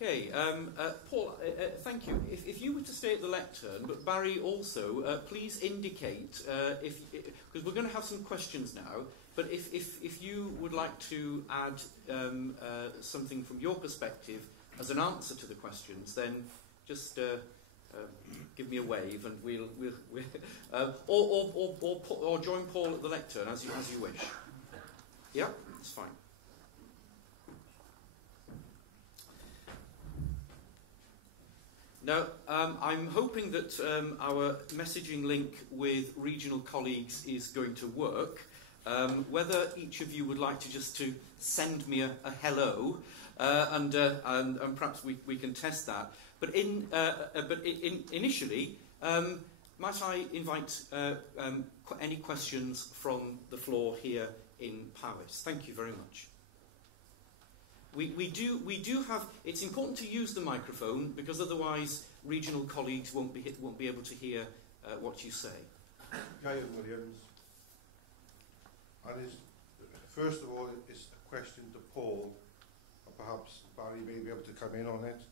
Okay, Paul, thank you. If you were to stay at the lectern, but Barry also, please indicate, because we're going to have some questions now, but if you would like to add something from your perspective as an answer to the questions, then just give me a wave and we'll or join Paul at the lectern as you wish. Yeah, that's fine. Now, I'm hoping that our messaging link with regional colleagues is going to work. Whether each of you would like to just to send me a hello, and perhaps we can test that. But initially, might I invite any questions from the floor here in Paris? Thank you very much. We do have. It's important to use the microphone because otherwise regional colleagues won't be able to hear what you say. Ian Williams. And first of all, it's a question to Paul, or perhaps Barry may be able to come in on it.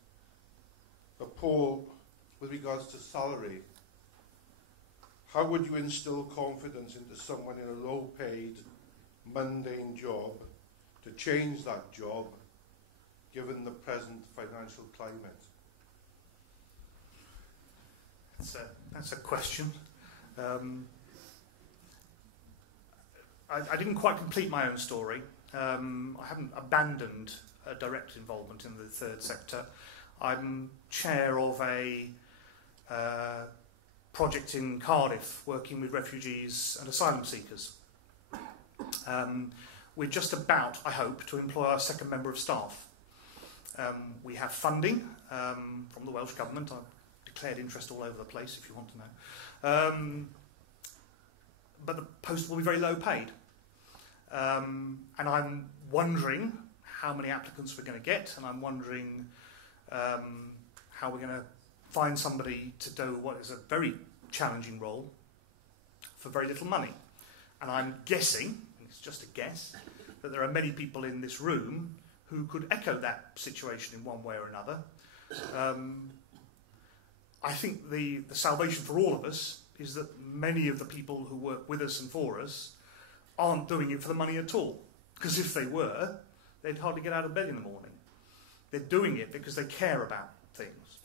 But Paul, with regards to salary, how would you instill confidence into someone in a low-paid, mundane job to change that job given the present financial climate? That's a question. I didn't quite complete my own story. I haven't abandoned direct involvement in the third sector. I'm chair of a project in Cardiff working with refugees and asylum seekers. We're just about, I hope, to employ our second member of staff. We have funding from the Welsh Government. I've declared interest all over the place if you want to know. But the post will be very low paid. And I'm wondering how many applicants we're going to get, and I'm wondering how we're going to find somebody to do what is a very challenging role for very little money. And I'm guessing, and it's just a guess, that there are many people in this room who could echo that situation in one way or another. I think the salvation for all of us is that many of the people who work with us and for us aren't doing it for the money at all. Because if they were, they'd hardly get out of bed in the morning. They're doing it because they care about things.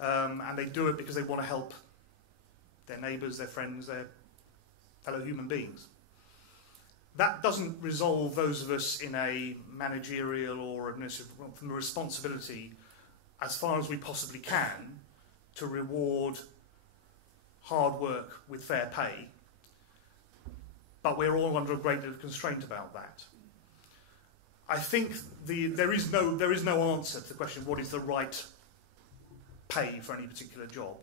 And they do it because they want to help their neighbours, their friends, their fellow human beings. That doesn't resolve those of us in a managerial or administrative from the responsibility, as far as we possibly can, to reward hard work with fair pay. But we're all under a great deal of constraint about that. I think there is no answer to the question of what is the right pay for any particular job.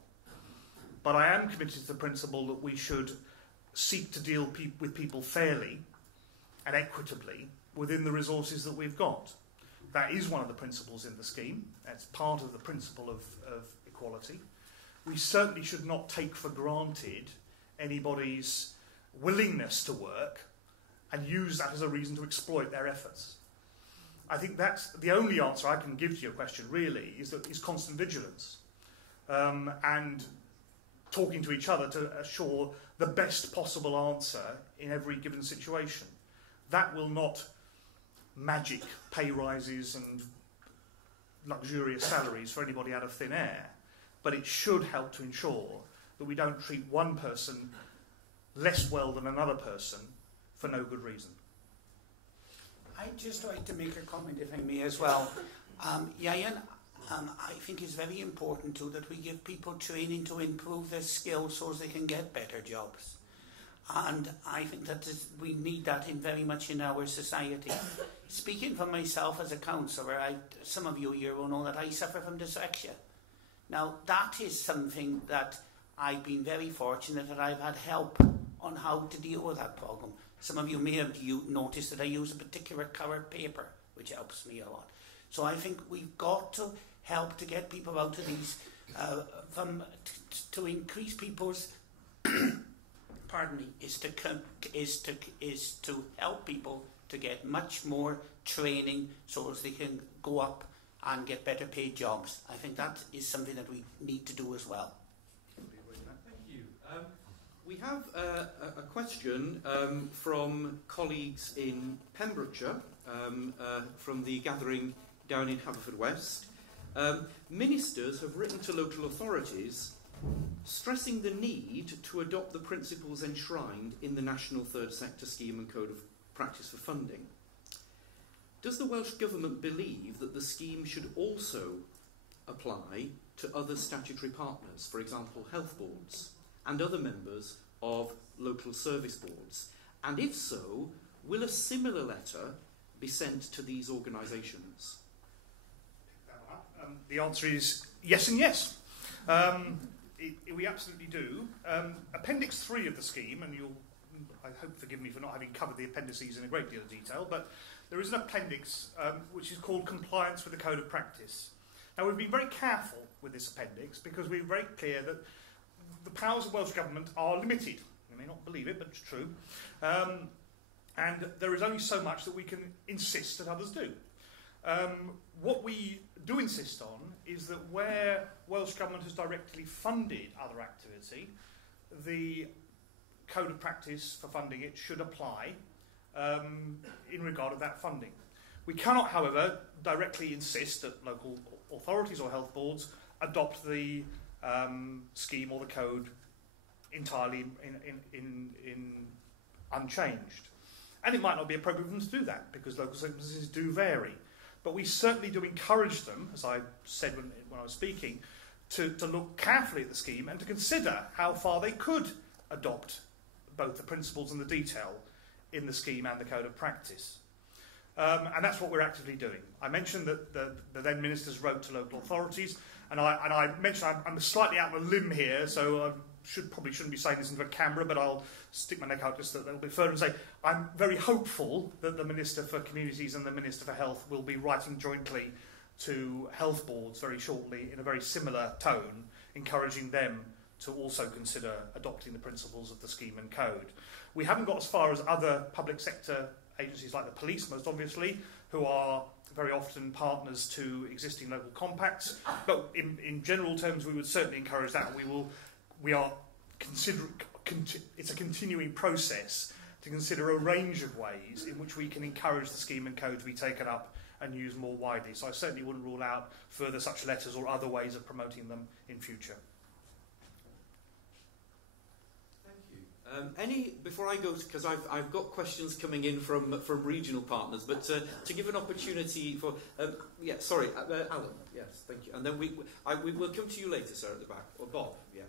But I am committed to the principle that we should seek to deal with people fairly and equitably within the resources that we've got. That is one of the principles in the scheme. That's part of the principle of equality. We certainly should not take for granted anybody's willingness to work and use that as a reason to exploit their efforts. I think that's the only answer I can give to your question, really, is constant vigilance and talking to each other to assure the best possible answer in every given situation. That will not magic pay rises and luxurious salaries for anybody out of thin air, but it should help to ensure that we don't treat one person less well than another person for no good reason. I'd just like to make a comment, if I may, as well. Ian, I think it's very important too that we give people training to improve their skills so as they can get better jobs. And I think that we need that very much in our society. Speaking for myself as a counsellor, some of you here will know that I suffer from dyslexia. Now, that is something that I've been very fortunate that I've had help on how to deal with that problem. Some of you may have noticed that I use a particular coloured paper, which helps me a lot. So I think we've got to help to get people out of these, to increase people's pardon me, is to help people to get much more training so as they can go up and get better paid jobs. I think that is something that we need to do as well. Thank you. We have a question from colleagues in Pembrokeshire, from the gathering down in Haverfordwest. Ministers have written to local authorities stressing the need to adopt the principles enshrined in the National Third Sector Scheme and Code of Practice for funding. Does the Welsh Government believe that the scheme should also apply to other statutory partners, for example, health boards and other members of local service boards? And if so, will a similar letter be sent to these organisations? The answer is yes and yes. We absolutely do. Appendix 3 of the scheme, and I hope forgive me for not having covered the appendices in a great deal of detail, but there is an appendix which is called Compliance with the Code of Practice. Now, we've been very careful with this appendix because we're very clear that the powers of Welsh Government are limited. You may not believe it, but it's true. And there is only so much that we can insist that others do. What we do insist on is that where Welsh Government has directly funded other activity, the Code of Practice for funding it should apply in regard of that funding. We cannot, however, directly insist that local authorities or health boards adopt the scheme or the code entirely in unchanged. And it might not be appropriate for them to do that because local circumstances do vary. But we certainly do encourage them, as I said when I was speaking, to look carefully at the scheme and to consider how far they could adopt both the principles and the detail in the scheme and the Code of Practice. And that's what we're actively doing. I mentioned that the then ministers wrote to local authorities, and I mentioned I'm slightly out on a limb here, so I probably shouldn't be saying this into a camera, but I'll stick my neck out just a little bit further and say I'm very hopeful that the Minister for Communities and the Minister for Health will be writing jointly to health boards very shortly in a very similar tone, encouraging them to also consider adopting the principles of the scheme and code. We haven't got as far as other public sector agencies like the police, most obviously, who are very often partners to existing local compacts, but in general terms we would certainly encourage that. We are considering, it's a continuing process to consider a range of ways in which we can encourage the scheme and code to be taken up and used more widely. So I certainly wouldn't rule out further such letters or other ways of promoting them in future. Thank you. Before I go, because I've got questions coming in from regional partners, but to give an opportunity for, Alan, yes, thank you. And then we will come to you later, sir, at the back, or Bob, yeah.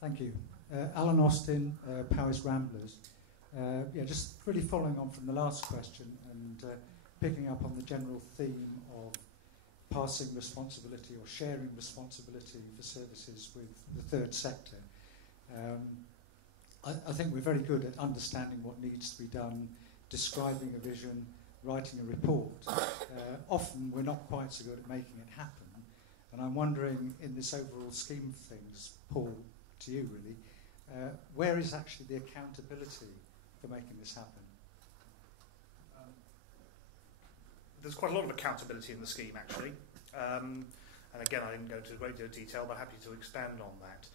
Thank you. Alan Austin, Powys Ramblers. Just really following on from the last question and picking up on the general theme of passing responsibility or sharing responsibility for services with the third sector. I think we're very good at understanding what needs to be done, describing a vision, writing a report. Often we're not quite so good at making it happen. And I'm wondering, in this overall scheme of things, Paul, to you really, where is actually the accountability for making this happen? There's quite a lot of accountability in the scheme, actually. And again, I didn't go into a great deal of detail, but happy to expand on that.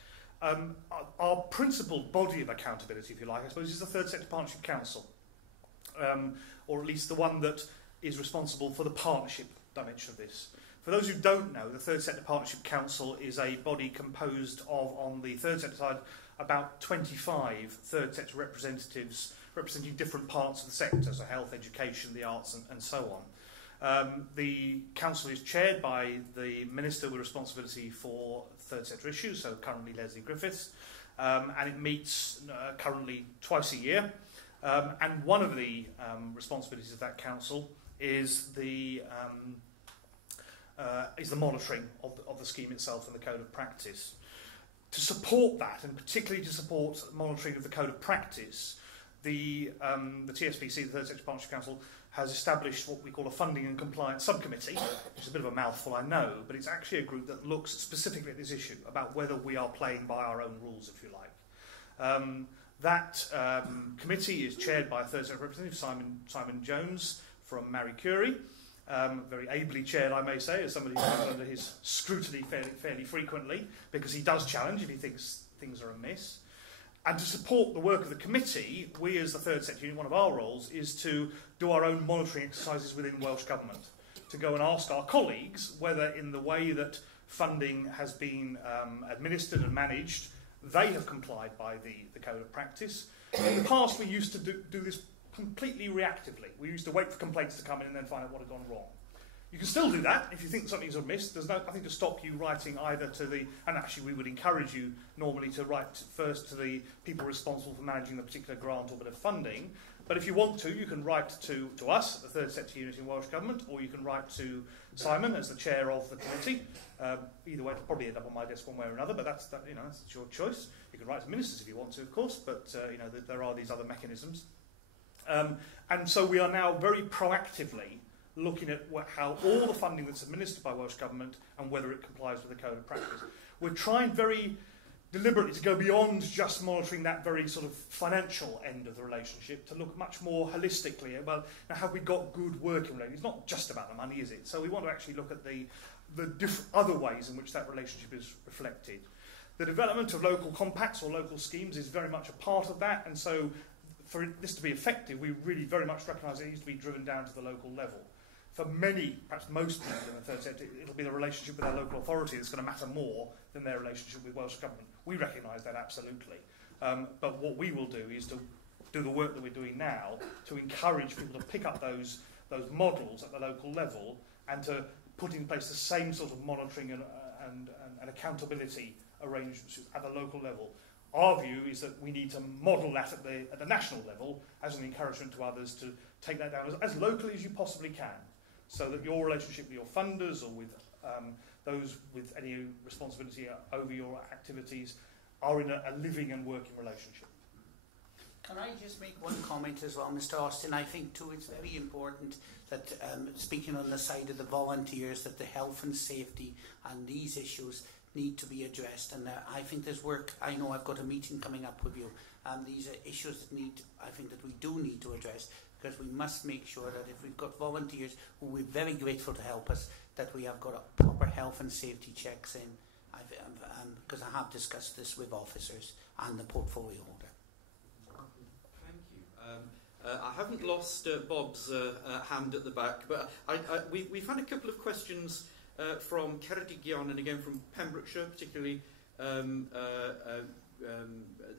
Our principal body of accountability, if you like, I suppose, is the Third Sector Partnership Council, or at least the one that is responsible for the partnership dimension of this. For those who don't know, the Third Sector Partnership Council is a body composed of, on the third sector side, about 25 third sector representatives representing different parts of the sector, so health, education, the arts and so on. The council is chaired by the Minister with responsibility for third sector issues, so currently Leslie Griffiths, and it meets currently twice a year. And one of the responsibilities of that council is the monitoring of the scheme itself and the Code of Practice. To support that, and particularly to support monitoring of the Code of Practice, the TSPC, the Third Sector Partnership Council, has established what we call a funding and compliance subcommittee, which is a bit of a mouthful, I know, but it's actually a group that looks specifically at this issue, about whether we are playing by our own rules, if you like. That committee is chaired by a Third Sector representative, Simon Jones, from Marie Curie, very ably chaired, I may say, as somebody who comes under his scrutiny fairly frequently, because he does challenge if he thinks things are amiss. And to support the work of the committee, we as the third sector unit, one of our roles is to do our own monitoring exercises within Welsh Government, to go and ask our colleagues whether in the way that funding has been administered and managed, they have complied by the code of practice. In the past, we used to do this completely reactively. We used to wait for complaints to come in and then find out what had gone wrong. You can still do that if you think something's amiss. There's nothing to stop you writing either to the... And actually, we would encourage you normally to write first to the people responsible for managing the particular grant or bit of funding. But if you want to, you can write to us, the third sector unit in Welsh Government, or you can write to Simon as the chair of the committee. Either way, it'll probably end up on my desk one way or another, but that's your choice. You can write to ministers if you want to, of course, but there are these other mechanisms. And so we are now very proactively looking at how all the funding that's administered by Welsh Government and whether it complies with the code of practice. We're trying very deliberately to go beyond just monitoring that very sort of financial end of the relationship to look much more holistically at, well, now have we got good working relations? It's not just about the money, is it? So we want to actually look at the different other ways in which that relationship is reflected. The development of local compacts or local schemes is very much a part of that, and so for this to be effective, we really very much recognise it needs to be driven down to the local level. For many, perhaps most people in the third sector, it'll be the relationship with their local authority that's going to matter more than their relationship with Welsh Government. We recognise that absolutely. But what we will do is to do the work that we're doing now to encourage people to pick up those models at the local level and to put in place the same sort of monitoring and accountability arrangements at the local level. Our view is that we need to model that at the national level as an encouragement to others to take that down as locally as you possibly can, so that your relationship with your funders or with those with any responsibility over your activities are in a living and working relationship. Can I just make one comment as well, Mr. Austin? I think too it's very important that, speaking on the side of the volunteers, that the health and safety and these issues need to be addressed, and I think there's work. I know I've got a meeting coming up with you, and these are issues that I think that we do need to address, because we must make sure that if we've got volunteers who we're very grateful to help us, that we have got a proper health and safety checks in, because I have discussed this with officers and the portfolio holder. Thank you. I haven't lost Bob's hand at the back, but we've had a couple of questions from Ceredigion and again from Pembrokeshire, particularly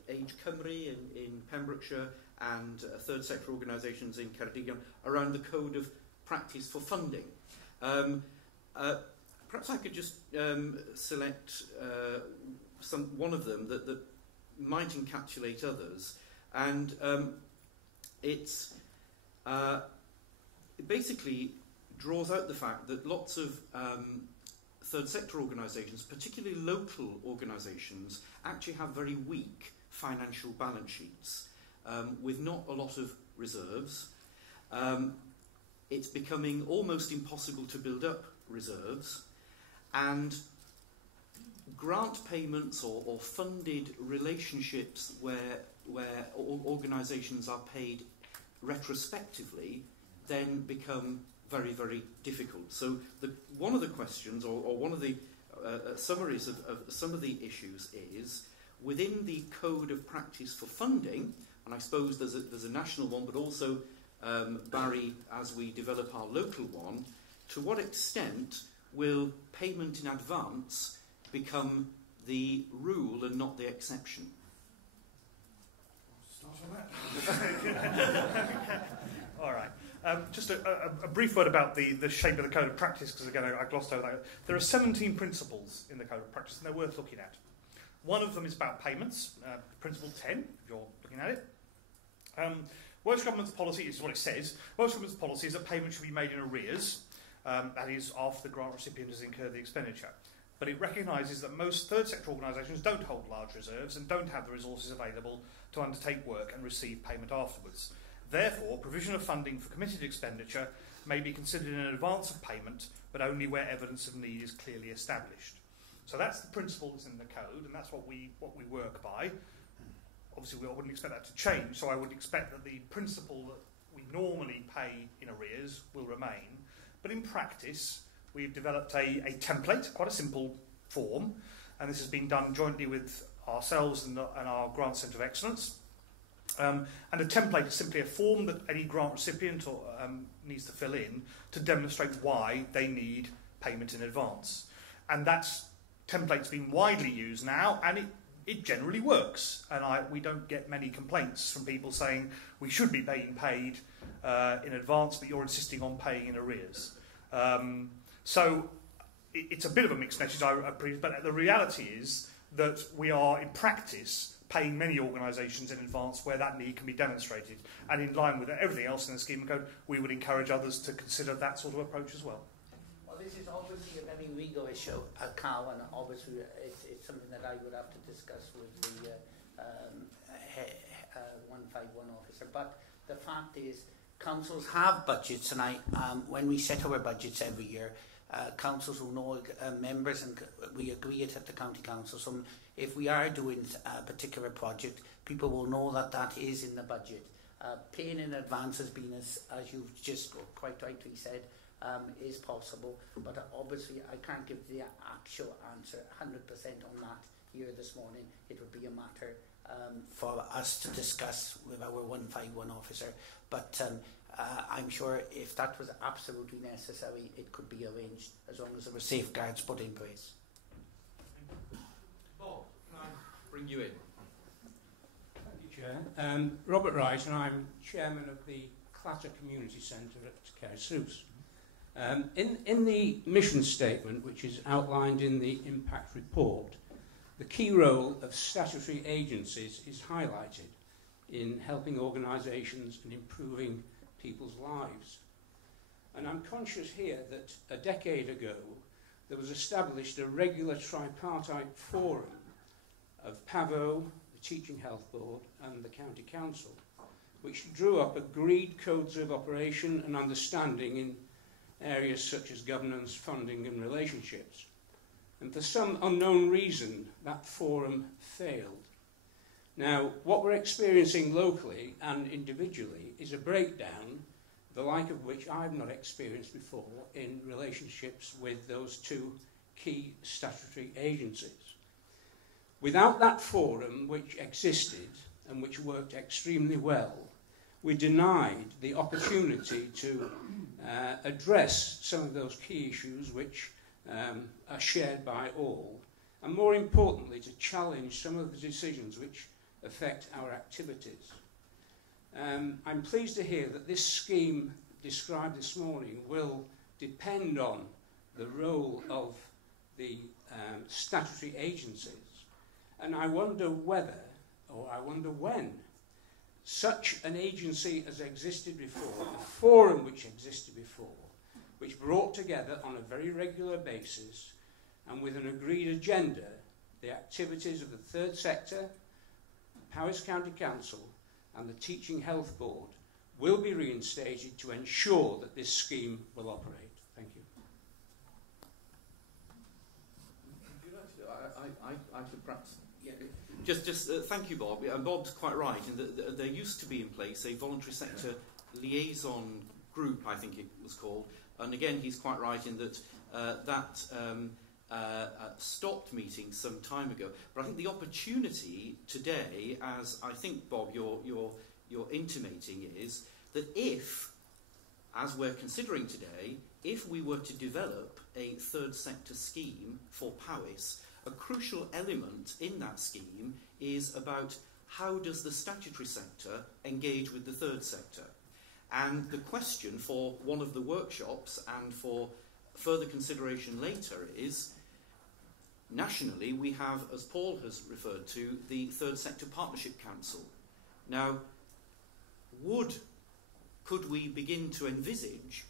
Age Cymru in Pembrokeshire and third sector organisations in Ceredigion around the code of practice for funding. Perhaps I could just select one of them that might encapsulate others, and it basically draws out the fact that lots of third sector organisations, particularly local organisations, actually have very weak financial balance sheets with not a lot of reserves. It's becoming almost impossible to build up reserves, and grant payments or funded relationships where organisations are paid retrospectively then become very, very difficult. So one of the questions, or one of the summaries of some of the issues is, within the code of practice for funding, and I suppose there's a national one, but also, Barry, as we develop our local one, to what extent will payment in advance become the rule and not the exception? Start on that. All right. Just a brief word about the shape of the code of practice, because again I glossed over that. There are 17 principles in the code of practice, and they're worth looking at. One of them is about payments, principle 10, if you're looking at it. Welsh Government's policy is what it says. Welsh Government's policy is that payment should be made in arrears, that is, after the grant recipient has incurred the expenditure. But it recognises that most third sector organisations don't hold large reserves and don't have the resources available to undertake work and receive payment afterwards. Therefore, provision of funding for committed expenditure may be considered in advance of payment, but only where evidence of need is clearly established. So that's the principle that's in the code, and that's what we work by. Obviously, we wouldn't expect that to change, so I would expect that the principle that we normally pay in arrears will remain, but in practice we've developed a template, quite a simple form, and this has been done jointly with ourselves and our Grant Centre of Excellence. And a template is simply a form that any grant recipient needs to fill in to demonstrate why they need payment in advance. And that template's been widely used now, and it generally works. And we don't get many complaints from people saying we should be being paid in advance, but you're insisting on paying in arrears. So it's a bit of a mixed message, but the reality is that we are, in practice, paying many organisations in advance where that need can be demonstrated. And in line with everything else in the scheme code, we would encourage others to consider that sort of approach as well. Well, this is obviously a very legal issue, Carl, and obviously it's something that I would have to discuss with the 151 officer. But the fact is, councils have budgets, and when we set our budgets every year, councils will know members, and we agree it at the county council. So if we are doing a particular project, people will know that that is in the budget. Paying in advance has been, as you've just quite rightly said, is possible, but obviously I can't give the actual answer 100% on that here this morning. It would be a matter for us to discuss with our 151 officer, but I'm sure if that was absolutely necessary, it could be arranged as long as there were safeguards put in place. Bob, can I bring you in? Thank you, Chair. Robert Wright, and I'm Chairman of the Clatter Community Centre at Caersws. In the mission statement, which is outlined in the impact report, the key role of statutory agencies is highlighted in helping organisations and improving people's lives. And I'm conscious here that a decade ago there was established a regular tripartite forum of PAVO, the Teaching Health Board and the County Council, which drew up agreed codes of operation and understanding in areas such as governance, funding and relationships. And for some unknown reason, that forum failed. Now, what we're experiencing locally and individually is a breakdown, the like of which I've not experienced before in relationships with those two key statutory agencies. Without that forum, which existed and which worked extremely well, we denied the opportunity to address some of those key issues which are shared by all, and more importantly, to challenge some of the decisions which affect our activities. I'm pleased to hear that this scheme described this morning will depend on the role of the statutory agencies, and I wonder whether, or I wonder when, such an agency has existed before, a forum which existed before, which brought together on a very regular basis and with an agreed agenda the activities of the third sector, Powys County Council and the Teaching Health Board will be reinstated to ensure that this scheme will operate. Thank you. Would you like to, I could perhaps... Yeah. Just thank you, Bob. And Bob's quite right in that there used to be in place a voluntary sector liaison group, I think it was called. And again, he's quite right in that stopped meeting some time ago. But I think the opportunity today, as I think, Bob, you're intimating, is that if, as we're considering today, if we were to develop a third sector scheme for Powys, a crucial element in that scheme is about how does the statutory sector engage with the third sector. And the question for one of the workshops and for further consideration later is, nationally we have, as Paul has referred to, the Third Sector Partnership Council. Now, could we begin to envisage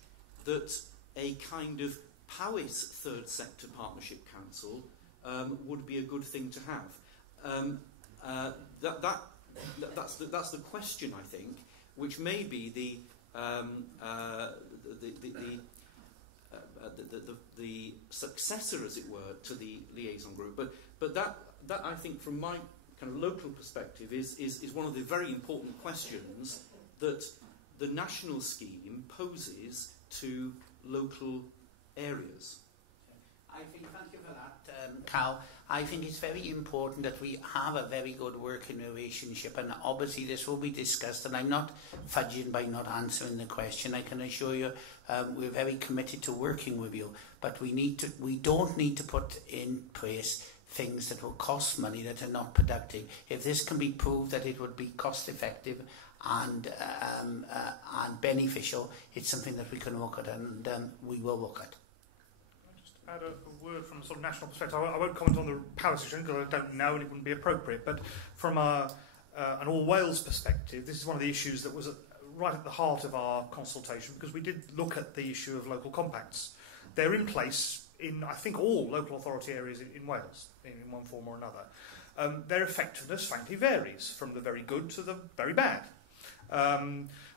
that a kind of Powys Third Sector Partnership Council would be a good thing to have? That's the question, I think, which may be the successor, as it were, to the liaison group. But that I think, from my kind of local perspective, is one of the very important questions that the national scheme poses to local areas? I think, thank you for that, Cal. I think it's very important that we have a very good working relationship, and obviously this will be discussed, and I'm not fudging by not answering the question. I can assure you we're very committed to working with you, but we don't need to put in place things that will cost money that are not productive. If this can be proved that it would be cost effective and beneficial, it's something that we can look at, and we will look at. Add a word from a sort of national perspective. I won't comment on the power situation because I don't know and it wouldn't be appropriate, but from an All Wales perspective, this is one of the issues that was right at the heart of our consultation, because we did look at the issue of local compacts. They're in place in, I think, all local authority areas in Wales, in one form or another. Their effectiveness, frankly, varies from the very good to the very bad.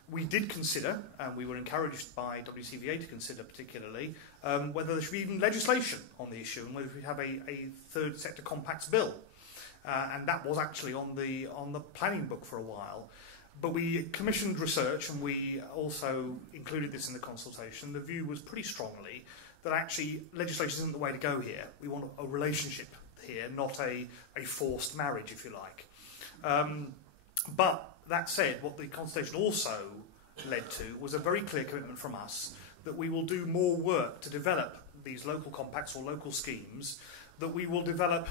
We did consider, and we were encouraged by WCVA to consider particularly, whether there should be even legislation on the issue and whether we have a third sector compacts bill. And that was actually on the planning book for a while. But we commissioned research and we also included this in the consultation. The view was pretty strongly that actually legislation isn't the way to go here. We want a relationship here, not a forced marriage, if you like. But that said, what the consultation also led to was a very clear commitment from us that we will do more work to develop these local compacts or local schemes, that we will develop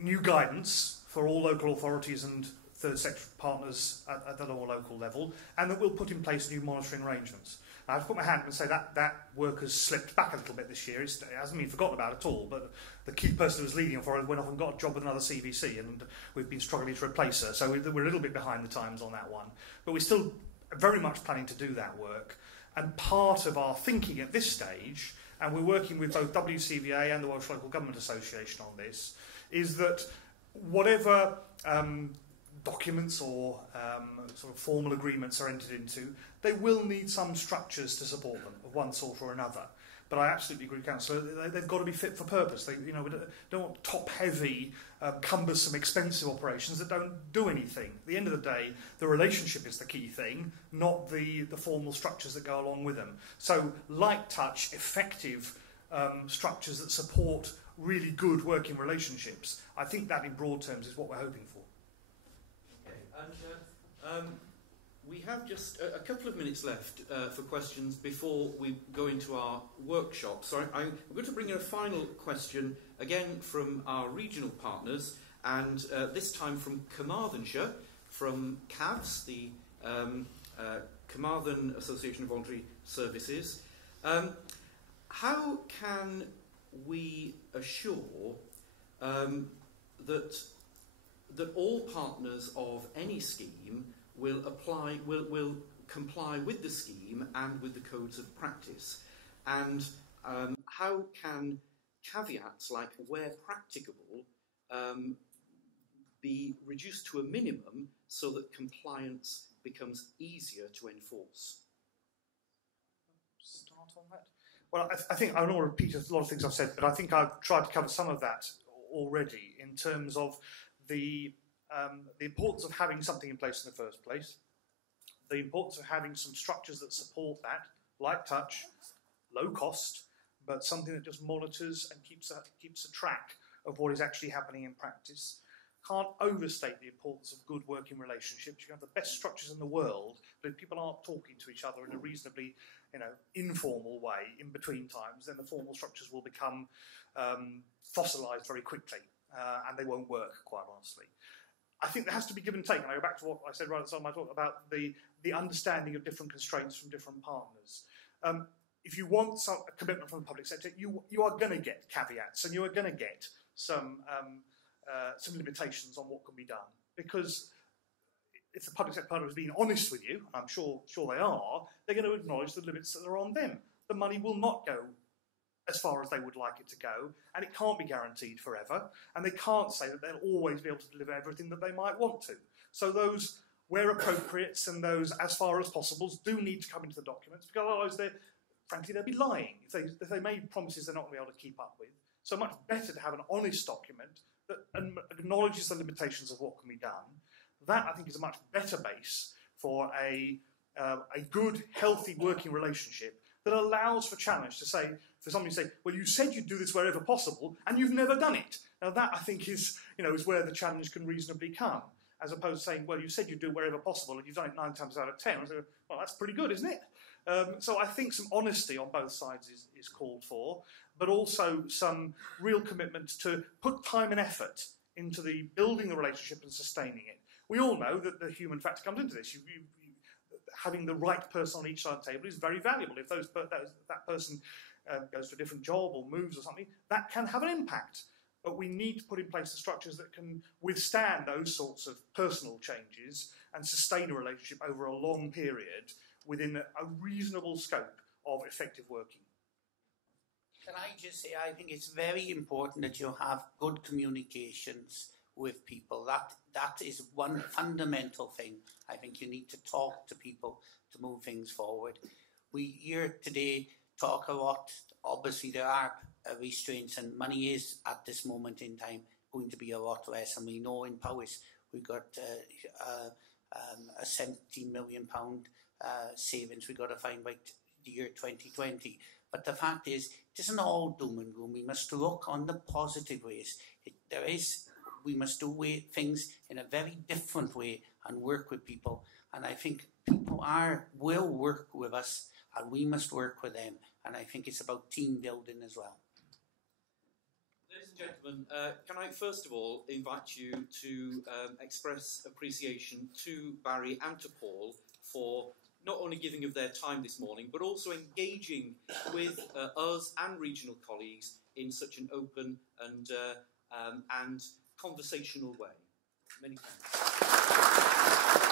new guidance for all local authorities and third sector partners at the local level, and that we'll put in place new monitoring arrangements. Now, I've put my hand up and say that work has slipped back a little bit this year. It hasn't been forgotten about at all, but the key person who was leading for it went off and got a job with another CVC, and we've been struggling to replace her. So we're a little bit behind the times on that one. But we're still very much planning to do that work. And part of our thinking at this stage, and we're working with both WCVA and the Welsh Local Government Association on this, is that whatever documents or sort of formal agreements are entered into, they will need some structures to support them of one sort or another. But I absolutely agree, Councillor, they've got to be fit for purpose. We don't want top-heavy, cumbersome, expensive operations that don't do anything. At the end of the day, the relationship is the key thing, not the formal structures that go along with them. So light touch, effective structures that support really good working relationships. I think that in broad terms is what we're hoping for. Okay, and we have just a couple of minutes left for questions before we go into our workshop. So I'm going to bring in a final question, again from our regional partners, and this time from Carmarthenshire, from CAVS, the Carmarthen Association of Voluntary Services. How can we assure that all partners of any scheme will comply with the scheme and with the codes of practice? And how can caveats like where practicable be reduced to a minimum so that compliance becomes easier to enforce? Start on that. Well, I think I don't want to repeat a lot of things I've said, but I think I've tried to cover some of that already in terms of the importance of having something in place in the first place, the importance of having some structures that support that, light touch, low cost, but something that just monitors and keeps a track of what is actually happening in practice. Can't overstate the importance of good working relationships. You have the best structures in the world, but if people aren't talking to each other in a reasonably, informal way in between times, then the formal structures will become fossilised very quickly, and they won't work, quite honestly. I think there has to be give and take, and I go back to what I said right at the start of my talk about the understanding of different constraints from different partners. If you want a commitment from the public sector, you are going to get caveats, and you are going to get some limitations on what can be done. Because if the public sector partner is being honest with you, I'm sure they are, they're going to acknowledge the limits that are on them. The money will not go as far as they would like it to go, and it can't be guaranteed forever, and they can't say that they'll always be able to deliver everything that they might want to. So those where appropriates and those as far as possibles do need to come into the documents, because otherwise they'll be lying if they made promises they're not going to be able to keep up with. So much better to have an honest document that acknowledges the limitations of what can be done. That, I think, is a much better base for a a good, healthy working relationship that allows for challenge to say, for somebody to say, well, you said you'd do this wherever possible, and you've never done it. Now that, I think, is where the challenge can reasonably come, as opposed to saying, well, you said you'd do it wherever possible, and you've done it 9 times out of 10. I say, well, that's pretty good, isn't it? So I think some honesty on both sides is called for, but also some real commitment to put time and effort into the building the relationship and sustaining it. We all know that the human factor comes into this. Having the right person on each side of the table is very valuable. If that person goes to a different job or moves or something, that can have an impact. But we need to put in place the structures that can withstand those sorts of personal changes and sustain a relationship over a long period within a reasonable scope of effective working. Can I just say, I think it's very important that you have good communications with people. That is one fundamental thing. I think you need to talk to people to move things forward. We here today talk a lot. Obviously there are restraints, and money is at this moment in time going to be a lot less. And we know in Powys we've got a £70 million savings we've got to find by the year 2020. But the fact is, it isn't all doom and gloom. We must look on the positive ways. We must do things in a very different way and work with people. And I think people will work with us, and we must work with them. And I think it's about team building as well. Ladies and gentlemen, can I first of all invite you to express appreciation to Barry and to Paul for not only giving of their time this morning, but also engaging with us and regional colleagues in such an open and conversational way. Many thanks.